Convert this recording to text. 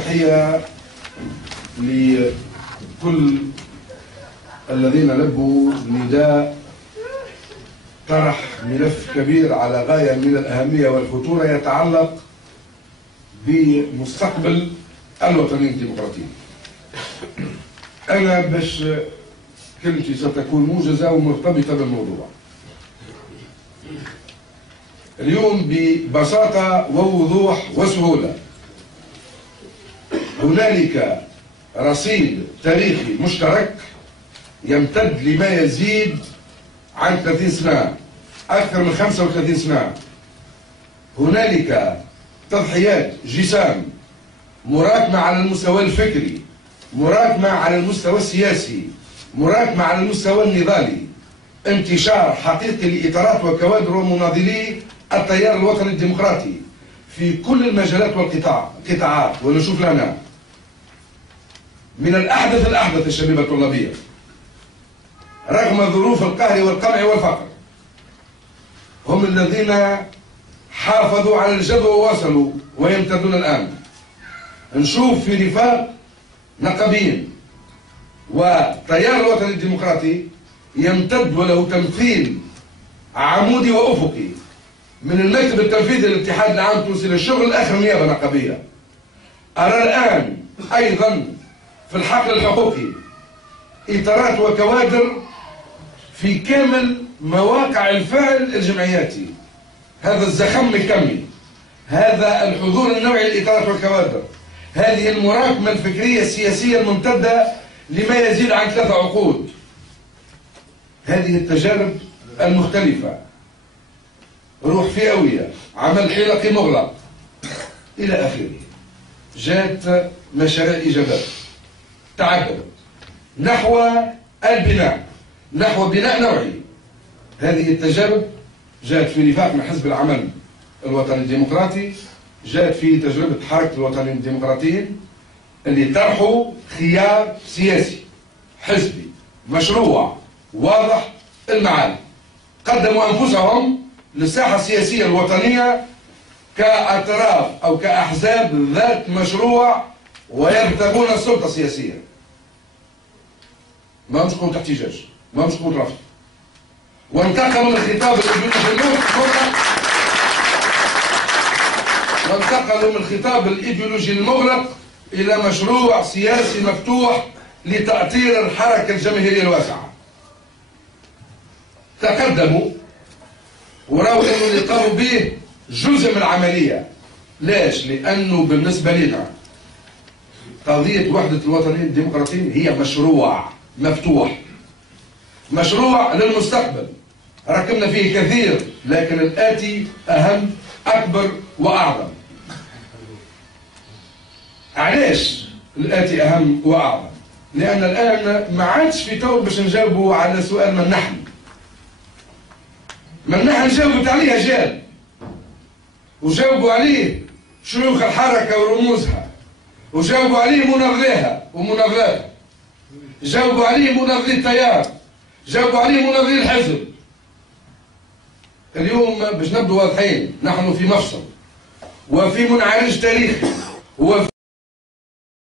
تحية لكل الذين لبوا نداء طرح ملف كبير على غاية من الأهمية والخطورة يتعلق بمستقبل الوطنيين الديمقراطيين. أنا باش كلمتي ستكون موجزة ومرتبطة بالموضوع. اليوم ببساطة ووضوح وسهولة هنالك رصيد تاريخي مشترك يمتد لما يزيد عن 30 سنة، أكثر من 35 سنة. هنالك تضحيات جسام مراكمة على المستوى الفكري، مراكمة على المستوى السياسي، مراكمة على المستوى النضالي، انتشار حقيقي لإطارات وكوادر ومناضلي التيار الوطني الديمقراطي في كل المجالات والقطاعات. ونشوف لنا من الأحدث الشبيبة الطلابية رغم ظروف القهر والقمع والفقر، هم الذين حافظوا على الجدوى وواصلوا ويمتدون الآن. نشوف في رفاق نقابيين والتيار الوطني الديمقراطي يمتد وله تمثيل عمودي وأفقي من المكتب التنفيذي للاتحاد العام التونسي للشغل لآخر نيابة نقابية. أرى الآن أيضا في الحقل الحقوقي إطارات وكوادر في كامل مواقع الفعل الجمعياتي. هذا الزخم الكمي، هذا الحضور النوعي للإطارات والكوادر، هذه المراكمة الفكرية السياسية الممتدة لما يزيد عن 3 عقود، هذه التجارب المختلفة، روح فئوية، عمل حلقي مغلق إلى آخره. جاءت مشاريع إيجابات تعددت نحو البناء، نحو بناء نوعي. هذه التجارب جاءت في نفاق حزب العمل الوطني الديمقراطي، جاءت في تجربة حركة الوطنيين الديمقراطيين اللي طرحوا خيار سياسي حزبي مشروع واضح المعالم، قدموا أنفسهم للساحة السياسية الوطنية كأطراف أو كأحزاب ذات مشروع ويبتغون السلطة السياسية. ما مش قوة احتجاج، ما مش قوة رفض. وانتقلوا من الخطاب الإيديولوجي المغلق إلى مشروع سياسي مفتوح لتأطير الحركة الجماهيرية الواسعة. تقدموا ورأوا أنه اللي قاموا به جزء من العملية. ليش؟ لأنه بالنسبة لنا قضية وحدة الوطنيين الديمقراطيين هي مشروع مفتوح، مشروع للمستقبل ركبنا فيه كثير، لكن الآتي أهم أكبر وأعظم. علاش الآتي أهم وأعظم؟ لأن الآن ما عادش في طور باش نجاوبوا على سؤال من نحن. من نحن جاوبت عليه أجيال، وجاوبوا عليه شيوخ الحركة ورموزها، وجاوبوا عليه مناضليها ومناضلاتها، جاوبوا عليه مناضلي التيار، جاوبوا عليه مناضلي الحزب. اليوم باش نبدو واضحين، نحن في مفصل وفي منعرج تاريخي وفي